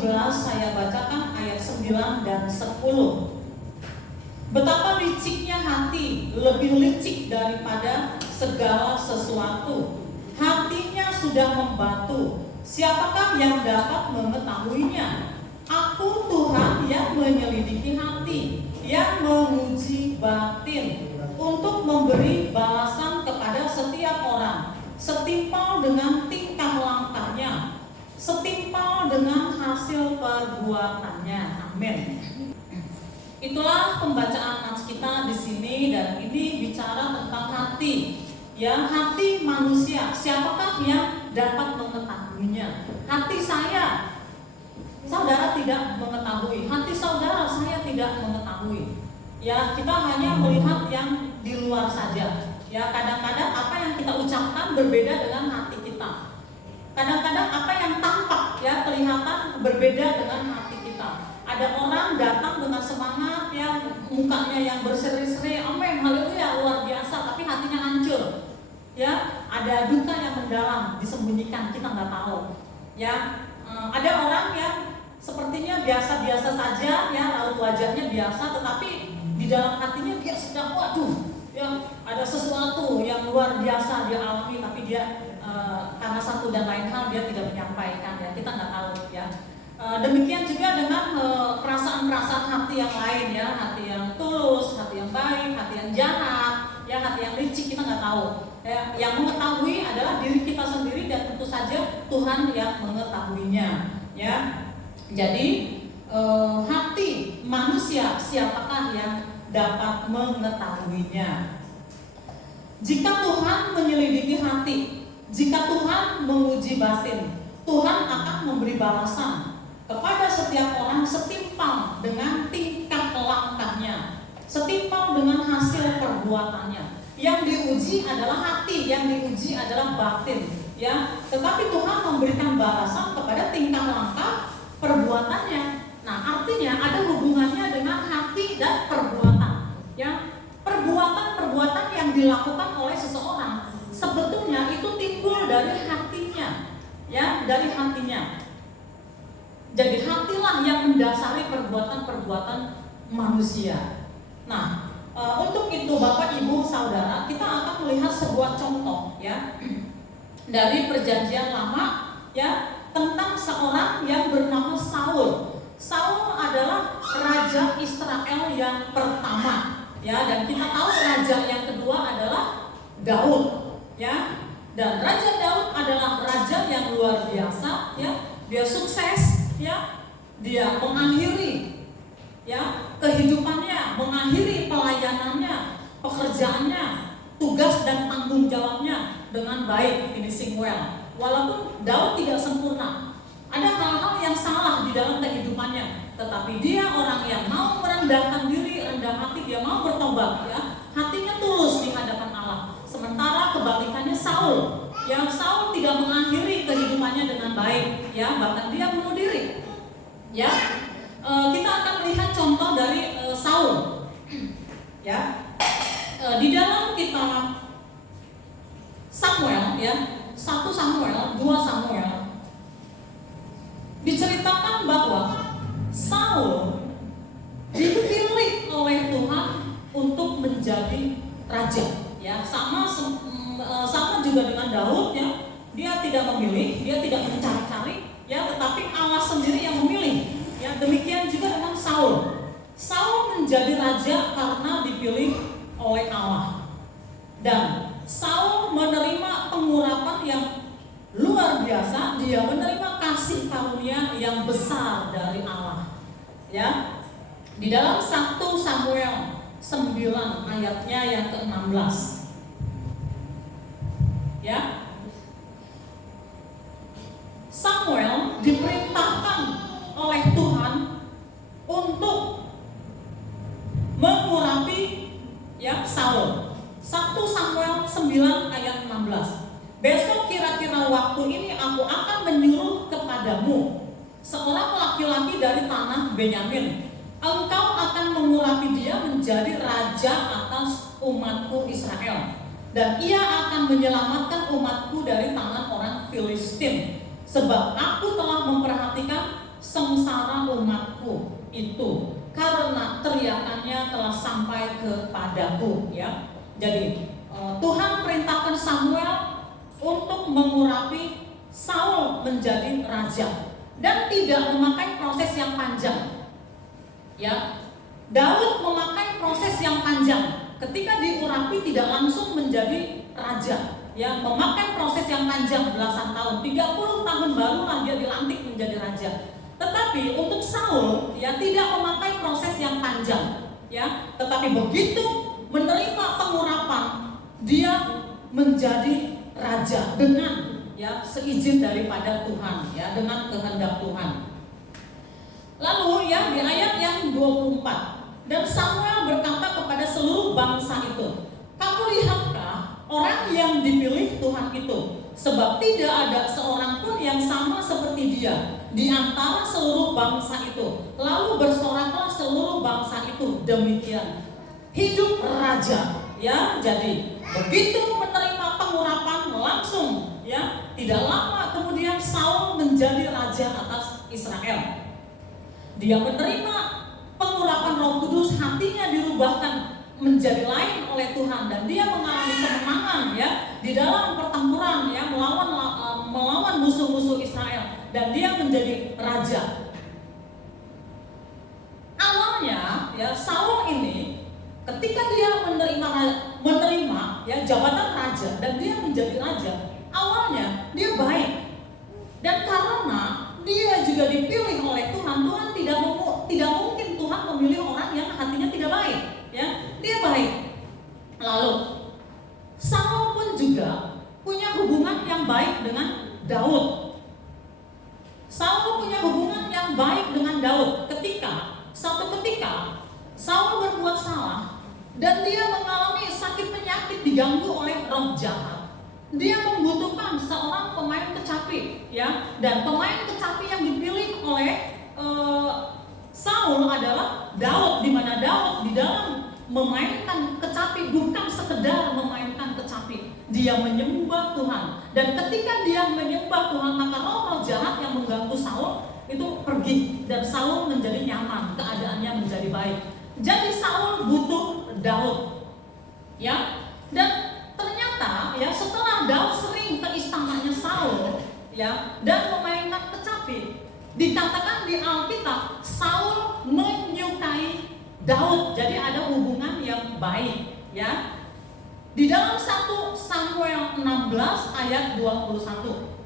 17 saya bacakan ayat 9 dan 10. Betapa liciknya hati, lebih licik daripada segala sesuatu. Hatinya sudah membatu, siapakah yang dapat mengetahuinya? Aku Tuhan yang menyelidiki hati, yang menguji batin, untuk memberi balasan kepada setiap orang setimpal dengan tingkah langkahnya, setimpal dengan hasil perbuatannya. Amin. Itulah pembacaan nats kita di sini, dan ini bicara tentang hati. Ya, hati manusia, siapakah yang dapat mengetahuinya? Hati saya, saudara tidak mengetahui. Hati saudara, saya tidak mengetahui. Ya, kita hanya melihat yang di luar saja. Ya, kadang-kadang apa yang kita ucapkan berbeda dengan hati kita. Kadang-kadang apa yang tampak ya kelihatan berbeda dengan hati kita. Ada orang datang dengan semangat, yang mukanya yang berseri-seri, amin, haleluya, luar biasa, tapi hatinya hancur. Ya, ada duka yang mendalam disembunyikan, kita nggak tahu. Ya, ada orang yang sepertinya biasa-biasa saja, ya, raut wajahnya biasa, tetapi di dalam hatinya dia sedang, waduh, ya, ada sesuatu yang luar biasa dia alami, tapi dia karena satu dan lain hal dia tidak menyampaikan, ya, kita nggak tahu, ya. Demikian juga dengan perasaan-perasaan hati yang lain, ya, hati yang tulus, hati yang baik, hati yang jahat, ya, hati yang licik, kita nggak tahu. Ya, yang mengetahui adalah diri kita sendiri, dan tentu saja Tuhan yang mengetahuinya, ya. Jadi hati manusia, siapakah yang dapat mengetahuinya? Jika Tuhan menyelidiki hati, jika Tuhan menguji batin, Tuhan akan memberi balasan kepada setiap orang setimpal dengan tingkah langkahnya, setimpal dengan hasil perbuatannya. Yang diuji adalah hati, yang diuji adalah batin, ya. Tetapi Tuhan memberikan balasan kepada tingkah langkah perbuatannya. Nah, artinya ada hubungannya dengan hati dan perbuatan, ya. Perbuatan-perbuatan yang dilakukan oleh seseorang sebetulnya itu timbul dari hatinya, ya, dari hatinya. Jadi hatilah yang mendasari perbuatan-perbuatan manusia. Nah, untuk itu Bapak Ibu Saudara, kita akan melihat sebuah contoh, ya, dari Perjanjian Lama, ya, tentang seorang yang bernama Saul. Saul adalah raja Israel yang pertama, ya, dan kita tahu raja yang kedua adalah Daud, ya. Dan Raja Daud adalah raja yang luar biasa, ya. Dia sukses, ya, dia mengakhiri, ya, kehidupannya, mengakhiri pelayanannya, pekerjaannya, tugas dan tanggung jawabnya dengan baik, finishing well. Walaupun Daud tidak sempurna, ada hal-hal yang salah di dalam kehidupannya, tetapi dia orang yang mau merendahkan diri, rendah hati, dia mau bertobat, ya, hatinya tulus di hadapan Allah. Sementara kebalikannya Saul, yang Saul tidak mengakhiri kehidupannya dengan baik, ya, bahkan dia bunuh diri, ya. Kita akan melihat contoh dari Saul, ya, di dalam kitab Samuel, ya, 1 Samuel, 2 Samuel, diceritakan bahwa Saul dipilih oleh Tuhan untuk menjadi raja, ya, sama juga dengan Daud, ya. Dia tidak memilih, dia tidak mencari-cari, ya, tetapi Allah sendiri yang memilih, ya. Demikian juga dengan Saul. Saul menjadi raja karena dipilih oleh Allah, dan Saul menerima pengurapan yang luar biasa. Dia menerima kasih karunia yang besar dari Allah, ya. Di dalam 1 Samuel 9 ayatnya yang ke-16, ya, Samuel diperintahkan oleh Tuhan untuk mengurapi, ya, Saul. 1 Samuel 9 ayat 16. Besok kira-kira waktu ini aku akan menyuruh kepadamu seorang laki-laki dari tanah Benyamin. Engkau akan mengurapi dia menjadi raja atas umatku Israel, dan ia akan menyelamatkan umatku dari tangan orang Filistin. Sebab aku telah memperhatikan sengsara sengsara umatku itu, karena teriakannya telah sampai kepadaku. Ya, jadi Tuhan perintahkan Samuel untuk mengurapi Saul menjadi raja dan tidak memakai proses yang panjang. Ya, Daud memakai proses yang panjang. Ketika diurapi tidak langsung menjadi raja, ya, memakai proses yang panjang belasan tahun, 30 tahun barulah dia dilantik menjadi raja. Tetapi untuk Saul, ya, tidak memakai proses yang panjang, ya, tetapi begitu menerima pengurapan, dia menjadi raja dengan, ya, seizin daripada Tuhan, ya, dengan kehendak Tuhan. Lalu, ya, di ayat yang 24, dan Samuel berkata kepada seluruh bangsa itu, kamu lihatkah orang yang dipilih Tuhan itu? Sebab tidak ada seorang pun yang sama seperti dia di antara seluruh bangsa itu. Lalu bersoraklah seluruh bangsa itu demikian. Hidup raja. Ya, jadi begitu menerima pengurapan langsung, ya, tidak lama kemudian Saul menjadi raja atas Israel. Dia menerima pengurapan Roh Kudus, hatinya dirubahkan menjadi lain oleh Tuhan dan dia mengalami kemenangan, ya, di dalam pertempuran, ya, melawan musuh-musuh Israel dan dia menjadi raja. Awalnya, ya, Saul ini ketika dia menerima ya jabatan raja dan dia menjadi raja, awalnya dia baik. Dan karena dia juga dipilih oleh Tuhan, Tuhan tidak mungkin Tuhan memilih orang yang hatinya tidak baik, ya. Dia baik. Lalu Saul pun juga punya hubungan yang baik dengan Daud. Saul punya hubungan yang baik dengan Daud. Suatu ketika Saul berbuat salah dan dia mengalami sakit penyakit, diganggu oleh roh jahat. Dia membutuhkan seorang pemain kecapi, ya, dan pemain kecapi yang dipilih oleh Saul adalah Daud, di mana Daud di dalam memainkan kecapi bukan sekedar memainkan kecapi, dia menyembah Tuhan. Dan ketika dia menyembah Tuhan, maka roh-roh jahat yang mengganggu Saul itu pergi dan Saul menjadi nyaman, keadaannya menjadi baik. Jadi Saul butuh Daud, ya. Dan ternyata, ya, setelah Daud sering ke istananya Saul, ya, dan memainkan kecapi, dikatakan di Alkitab Saul menyukai Daud. Jadi ada hubungan yang baik, ya. Di dalam 1 Samuel 16 ayat 21,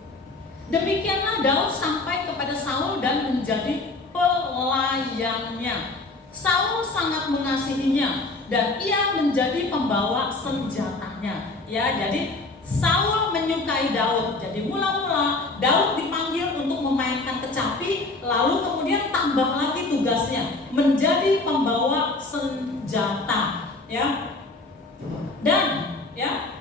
demikianlah Daud sampai kepada Saul dan menjadi pelayannya. Saul sangat mengasihinya dan ia menjadi pembawa senjatanya. Ya, jadi Saul menyukai Daud. Jadi mula-mula Daud dipanggil untuk memainkan kecapi, lalu kemudian tambah lagi tugasnya menjadi pembawa senjata, ya. Dan, ya,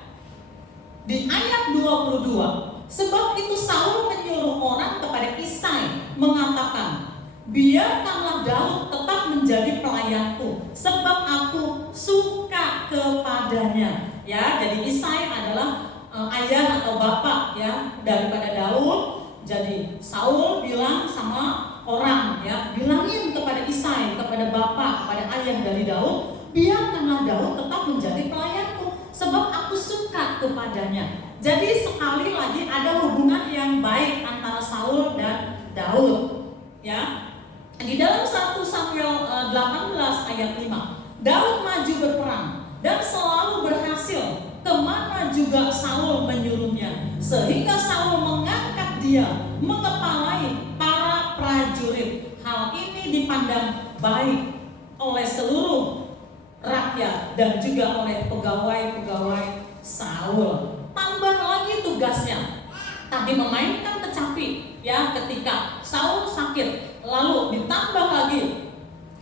di ayat 22, sebab itu Saul menyuruh orang kepada Isai mengatakan, biarkanlah Daud tetap menjadi pelayanku, sebab aku suka kepadanya. Ya, jadi Isai adalah ayah atau bapak, ya, daripada Daud. Jadi Saul bilang sama orang, ya, bilangin kepada Isai, kepada bapak, kepada ayah dari Daud, biarkanlah Daud tetap menjadi pelayanku, sebab aku suka kepadanya. Jadi sekali lagi ada hubungan yang baik antara Saul dan Daud, ya. Di dalam 1 Samuel 18 ayat 5, Daud maju berperang dan selalu berhasil kemana juga Saul menyuruhnya, sehingga Saul mengangkat dia mengepalai para prajurit. Hal ini dipandang baik oleh seluruh rakyat dan juga oleh pegawai-pegawai Saul. Tambah lagi tugasnya, tadi memainkan kecapi, ya, ketika Saul sakit, lalu ditambah lagi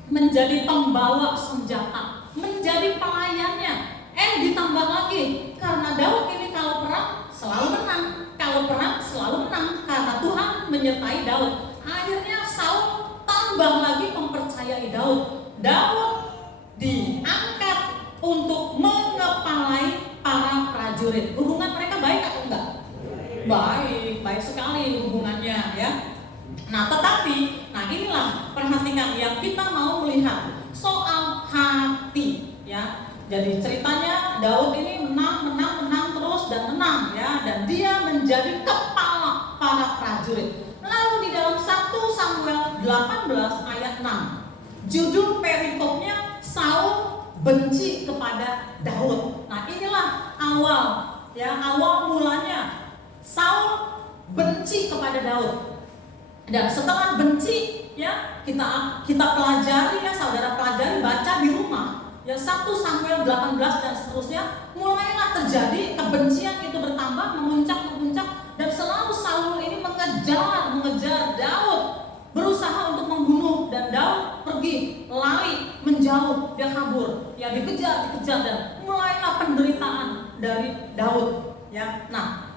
menjadi pembawa senjata, menjadi pelayannya. Ditambah lagi karena Daud ini kalau perang selalu menang, kalau perang selalu menang karena Tuhan menyertai Daud. Akhirnya Saul tambah lagi mempercayai Daud. Daud diangkat untuk mengepalai para prajurit. Hubungan mereka baik atau enggak? Baik sekali hubungannya, ya. Nah, tetapi, inilah perhatikan yang kita mau melihat soal hati ya. Jadi ceritanya Daud ini menang terus dan menang ya, dan dia menjadi kepala para prajurit. Lalu di dalam 1 Samuel 18 ayat 6, judul perikopnya Saul benci kepada Daud. Nah, inilah awal mulanya Saul benci kepada Daud. Dan setelah benci ya, kita pelajari ya, saudara pelajari, baca di rumah. Ya 1 Samuel 18 dan seterusnya, mulailah terjadi kebencian itu bertambah, memuncak dan selalu Saul ini mengejar Daud, berusaha untuk membunuh, dan Daud pergi, lari, menjauh, dia kabur, ya dikejar dan mulailah penderitaan dari Daud ya. Nah,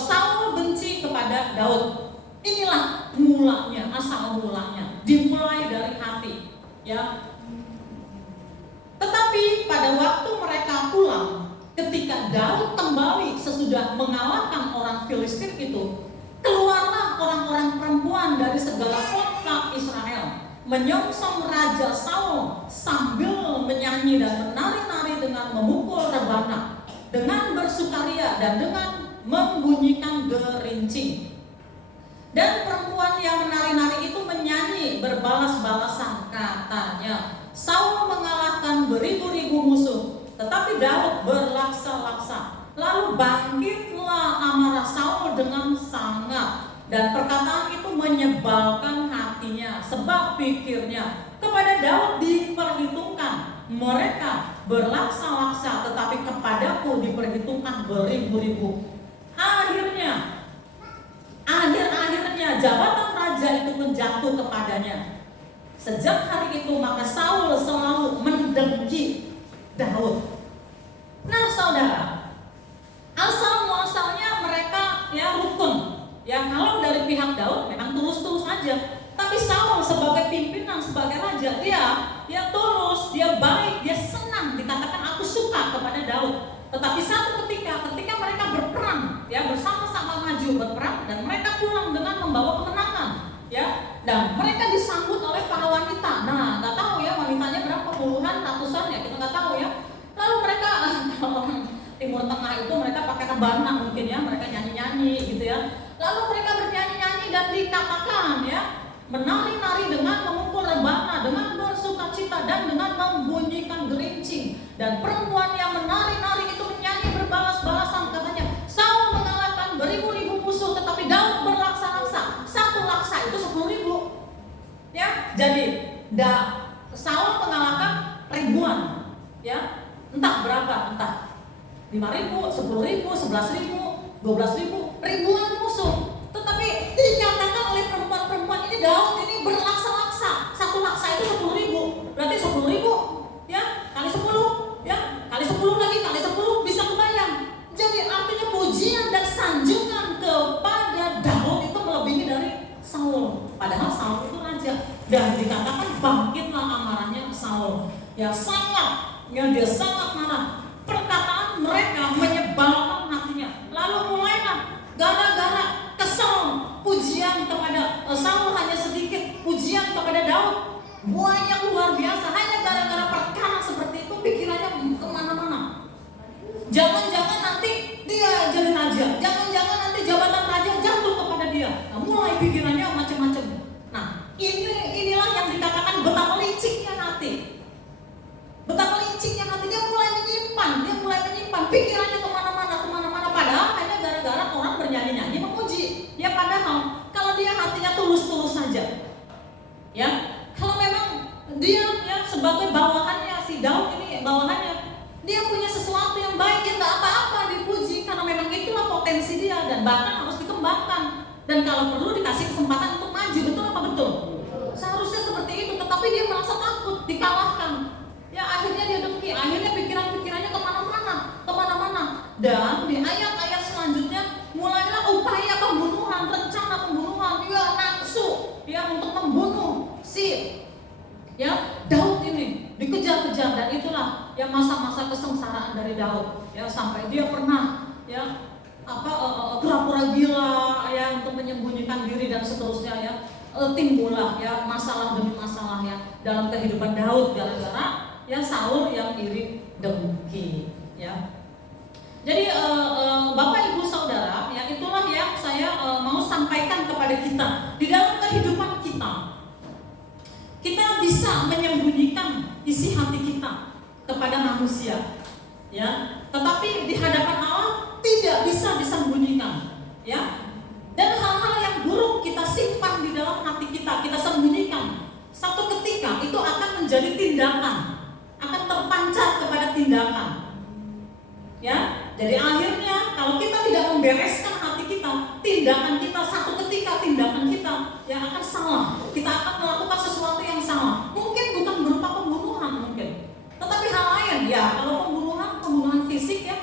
Saul benci kepada Daud. Inilah mulanya, asal mulanya, dimulai dari hati ya. Tetapi pada waktu mereka pulang, ketika Daud kembali sesudah mengalahkan orang Filistin itu, keluarlah orang-orang perempuan dari segala kota Israel, menyongsong Raja Saul sambil menyanyi dan menari-nari dengan memukul rebana, dengan bersukaria dan dengan membunyikan gerincing. Dan perempuan yang menari-nari itu menyanyi berbalas-balasan, katanya, Saul mengalahkan beribu-ribu musuh, tetapi Daud berlaksa-laksa. Lalu bangkitlah amarah Saul dengan sangat, dan perkataan itu menyebalkan hatinya, sebab pikirnya, kepada Daud diperhitungkan mereka berlaksa-laksa, tetapi kepadaku diperhitungkan beribu-ribu. Akhirnya jabatan raja itu pun jatuh kepadanya. Sejak hari itu maka Saul selalu mendengki Daud. Nah saudara, asal-muasalnya mereka ya rukun. Ya kalau dari pihak Daud memang tulus-tulus aja. Tapi Saul sebagai pimpinan, sebagai raja, dia tulus, dia baik, dia senang, dikatakan aku suka kepada Daud. Tetapi satu ketika mereka berperang, ya bersama-sama maju berperang, dan mereka pulang dengan membawa kemenangan, ya, dan mereka disambut oleh para wanita. Nah, nggak tahu ya wanitanya berapa, puluhan, ratusan ya, kita nggak tahu ya. Lalu mereka Timur Tengah itu mereka pakai rebana mungkin ya, mereka nyanyi-nyanyi gitu ya. Lalu mereka bernyanyi-nyanyi dan dikatakan ya, menari-nari dengan memukul rebana, dengan bersukacita dan dengan membunyikan gerincing. Dan perempuan yang menari-nari itu menyanyi berbalas-balasan, katanya, Saul mengalahkan beribu-ribu musuh, tetapi Daud berlaksa-laksa. Satu laksa itu 10.000. Ya, jadi Saul mengalahkan ribuan, ya, entah berapa, entah 5.000, 10.000, 11.000, 12.000, ribuan musuh. Tetapi dikatakan oleh perempuan-perempuan ini, Daud ini berlaksa-laksa. Satu laksa itu 10.000, berarti 10.000, ya, kali 10, ya, kali 10 lagi, kali 10 bisa kebayang. Jadi artinya pujian dan sanjungan kepada Daud itu melebihi dari Saul. Padahal Saul itu raja. Dan dikatakan bangkitlah amarahnya Saul. Ya sangat, ya dia sangat marah. Perkataan mereka menyebalkan hatinya. Lalu mulailah gara-gara kesal, pujian kepada Saul hanya sedikit, pujian kepada Daud banyak, luar biasa. Hanya gara-gara perkara seperti itu pikirannya kemana-mana. Jangan-jangan nanti dia jadi raja, jangan-jangan nanti jabatan raja jatuh kepada dia. Nah, mulai pikirannya macam-macam. Nah, inilah yang dikatakan betapa liciknya hati. Betapa liciknya hati, dia mulai menyimpan pikirannya kemana-mana. Padahal hanya gara-gara orang bernyanyi-nyanyi memuji. Ya padahal kalau dia hatinya tulus-tulus saja, ya, kalau memang dia ya sebagai bawahannya, si Daud ini bawahannya, dia punya sesuatu yang baik, dia nggak apa-apa dipuji, karena memang itulah potensi dia dan bahkan harus dikembangkan. Dan kalau perlu dikasih kesempatan untuk maju, betul apa betul? Seharusnya seperti itu, tetapi dia merasa takut dikalahkan. Ya akhirnya dia dengki, akhirnya pikiran-pikirannya kemana-mana. Dan di ayat-ayat selanjutnya mulailah upaya pembunuhan, rencana pembunuhan, dia nafsu, ya untuk membunuh si Daud ini, dikejar-kejar. Dan itulah ya masa-masa kesengsaraan dari Daud, ya sampai dia pernah ya pura-pura gila ya untuk menyembunyikan diri dan seterusnya ya. timbullah ya masalah demi masalah ya dalam kehidupan Daud gara-gara ya Saul yang iri dengki ya. Jadi Bapak Ibu Saudara ya, itulah yang saya mau sampaikan kepada kita. Di dalam kehidupan kita bisa menyembunyikan isi hati kita kepada manusia ya, tetapi di hadapan Allah tidak bisa disembunyikan ya. Dan hal-hal yang buruk kita simpan di dalam hati kita sembunyikan, satu ketika itu akan menjadi tindakan, akan terpancar kepada tindakan ya. Jadi akhirnya kalau kita tidak membereskan hati kita, tindakan kita satu ketika tindakan kita yang akan salah. Kita akan melakukan sesuatu yang salah. Mungkin bukan berupa pembunuhan mungkin, tetapi hal lain ya. Kalau pembunuhan fisik ya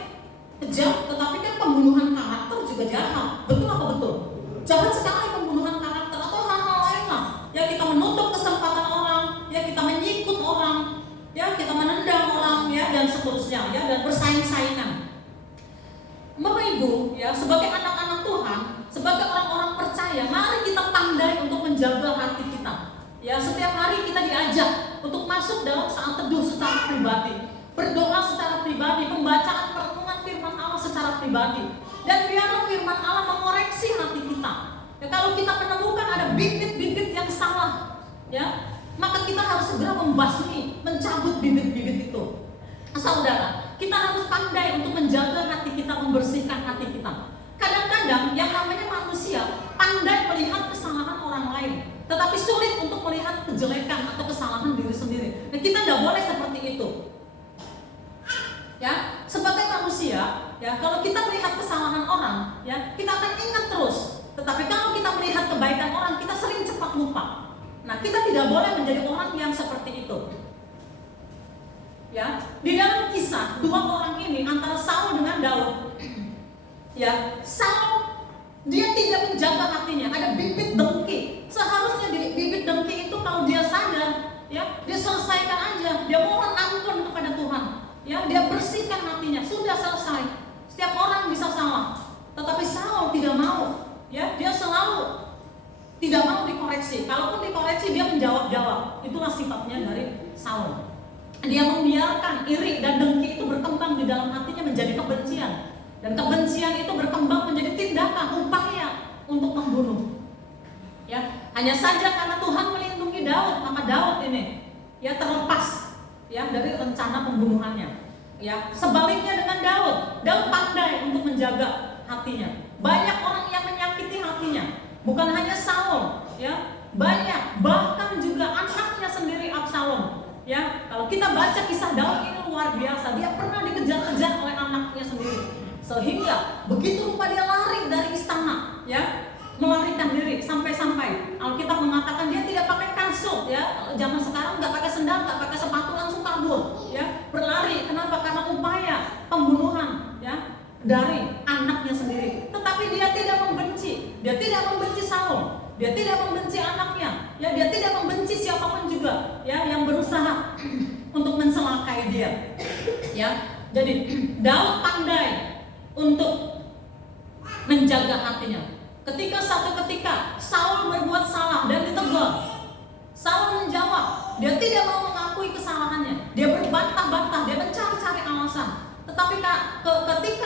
kejam, tetapi kan pembunuhan karakter juga jahat. Betul apa betul? Jahat sekali pembunuhan karakter atau hal-hal lain lah. Ya kita menutup kesempatan orang, ya kita menyikut orang, ya kita menendang orang ya dan seterusnya ya, dan bersaing-saingan. Bapak Ibu ya, sebagai anak-anak Tuhan, sebagai orang-orang percaya, mari kita pandai untuk menjaga hati kita. Ya, setiap hari kita diajak untuk masuk dalam saat teduh secara pribadi, berdoa secara pribadi, pembacaan perenungan firman Allah secara pribadi. Dan biarlah firman Allah mengoreksi hati kita. Ya, kalau kita menemukan ada bibit-bibit yang salah, ya, maka kita harus segera membasmi, mencabut bibit-bibit itu. Saudara, kita harus pandai untuk menjaga hati kita, membersihkan hati kita. Kadang-kadang yang namanya manusia pandai melihat kesalahan orang lain, tetapi sulit untuk melihat kejelekan atau kesalahan diri sendiri. Nah, kita tidak boleh seperti itu. Ya, sebagai manusia, ya kalau kita melihat kesalahan orang, ya kita akan ingat terus. Tetapi kalau kita melihat kebaikan orang, kita sering cepat lupa. Nah, kita tidak boleh menjadi orang yang seperti itu. Ya, di dalam kisah dua orang ini antara Saul dengan Daud, ya Saul dia tidak menjaga hatinya, ada bibit dengki. Seharusnya bibit dengki itu kalau dia sadar, ya dia selesaikan aja, dia mohon ampun kepada Tuhan, ya dia bersihkan hatinya, sudah selesai. Setiap orang bisa salah, tetapi Saul tidak mau, ya dia selalu tidak mau dikoreksi. Kalaupun dikoreksi dia menjawab-jawab. Itulah sifatnya dari Saul. Dia membiarkan iri dan dengki itu berkembang di dalam hatinya menjadi kebencian, dan kebencian itu berkembang menjadi tindakan upaya untuk membunuh. Ya, hanya saja karena Tuhan melindungi Daud, maka Daud ini ya terlepas ya dari rencana pembunuhannya. Ya, sebaliknya dengan Daud pandai untuk menjaga hatinya. Banyak orang yang menyakiti hatinya, bukan hanya Saul, ya banyak, bahkan juga anaknya sendiri Absalom. Ya, kalau kita baca kisah Daud ini luar biasa. Dia pernah dikejar-kejar oleh anaknya sendiri, sehingga begitu rupa dia lari dari istana, ya, melarikan diri sampai-sampai Alkitab mengatakan dia tidak pakai kasut, ya. Zaman sekarang nggak pakai sendal, nggak pakai sepatu, langsung kabur, ya, berlari. Kenapa? Karena upaya pembunuhan, ya, dari anaknya sendiri. Tetapi dia tidak membenci Saul. Dia tidak membenci anaknya, ya dia tidak membenci siapapun juga, ya yang berusaha untuk mencelakai dia. Ya, jadi Daud pandai untuk menjaga hatinya. Satu ketika Saul berbuat salah dan ditegur, Saul menjawab, dia tidak mau mengakui kesalahannya. Dia berbantah-bantah, dia mencari-cari alasan. Tetapi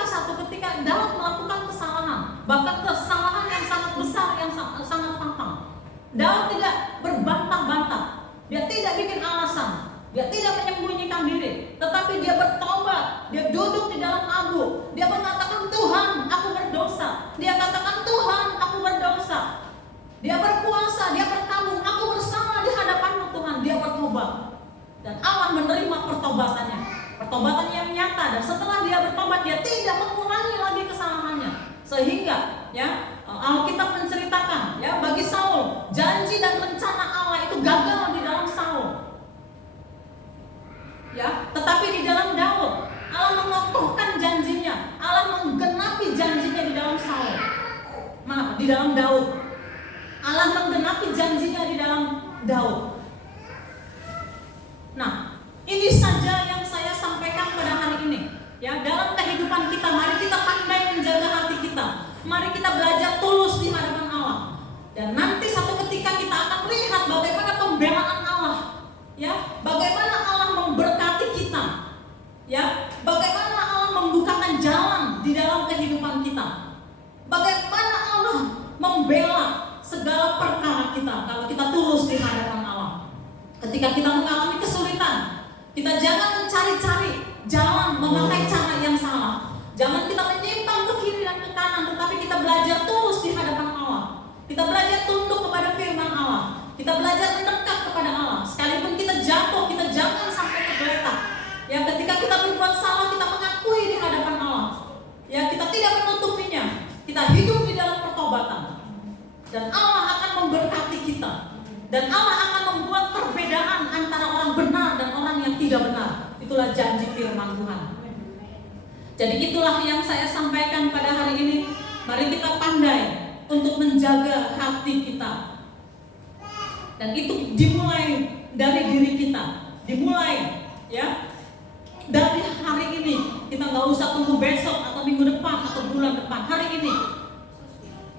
satu ketika Daud melakukan kesalahan, bahkan kesalahan yang sangat besar, yang sangat fatal, Daud tidak berbantah-bantah, dia tidak bikin alasan, dia tidak menyembunyikan diri, tetapi dia bertobat, dia duduk di dalam abu, dia mengatakan Tuhan, aku berdosa. Dia katakan Tuhan, aku berdosa. Dia berpuasa, dia bertabung, aku bersalah di hadapan-Mu Tuhan. Dia bertobat, dan Allah menerima pertobatannya. Pertobatan yang nyata, dan setelah dia bertobat dia tidak mengulangi lagi kesalahannya. Sehingga ya Alkitab menceritakan ya bagi Saul janji dan rencana Allah itu gagal di dalam Saul. Ya, tetapi di dalam Daud Allah mengokohkan janjinya. Allah menggenapi janjinya di dalam Saul. Di dalam Daud. Allah menggenapi janjinya di dalam Daud. Nah, ini saja yang saya sampaikan pada hari ini. Ya, dalam kehidupan kita, mari kita pandai menjaga hati kita. Mari kita belajar tulus di hadapan Allah. Dan nanti satu ketika kita Ketika kita mengalami kesulitan, kita jangan mencari-cari jalan memakai cara yang salah. Jangan kita menyimpang ke kiri dan ke kanan, tetapi kita belajar tulus di hadapan Allah. Kita belajar tunduk kepada firman Allah. Kita belajar mendekat kepada Allah. Sekalipun kita jatuh, kita jangan sampai tergeletak. Ya, ketika kita berbuat salah, kita mengakui di hadapan Allah. Ya, kita tidak menutupinya. Kita hidup di dalam pertobatan. Dan Allah akan memberkati kita. Dan Allah akan membuat perbedaan antara orang benar dan orang yang tidak benar. Itulah janji firman Tuhan. Jadi itulah yang saya sampaikan pada hari ini. Mari kita pandai untuk menjaga hati kita. Dan itu dimulai dari diri kita. Dimulai ya dari hari ini. Kita nggak usah tunggu besok atau minggu depan atau bulan depan. Hari ini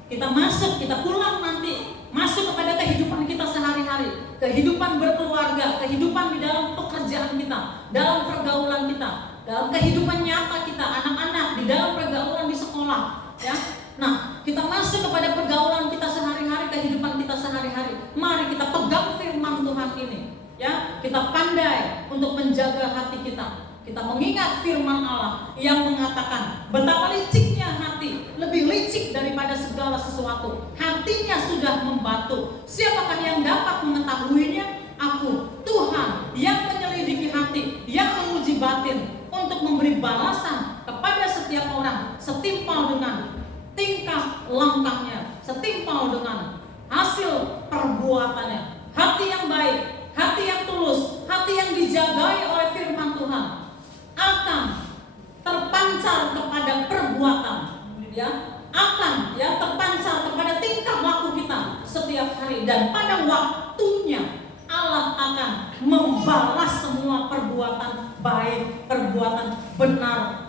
kita masuk, kita pulang nanti, masuk kepada kehidupan kita sehari-hari, kehidupan berkeluarga, kehidupan di dalam pekerjaan kita, dalam pergaulan kita, dalam kehidupan nyata kita, anak-anak di dalam pergaulan di sekolah, ya. Nah, kita masuk kepada pergaulan kita sehari-hari, kehidupan kita sehari-hari. Mari kita pegang firman Tuhan ini, ya. Kita pandai untuk menjaga hati kita. Kita mengingat firman Allah yang mengatakan betapa liciknya hati, lebih licik daripada segala sesuatu. Hatinya sudah membatu. Siapakah yang dapat mengetahuinya? Aku, Tuhan, yang menyelidiki hati, yang menguji batin, untuk memberi balasan kepada setiap orang setimpal dengan tingkah langkahnya, setimpal dengan hasil perbuatannya. Hati yang baik, hati yang tulus, hati yang dijagai oleh firman Tuhan akan terpancar kepada perbuatan, ya, akan ya terpancar kepada tingkah laku kita setiap hari, dan pada waktunya Allah akan membalas semua perbuatan baik, perbuatan benar,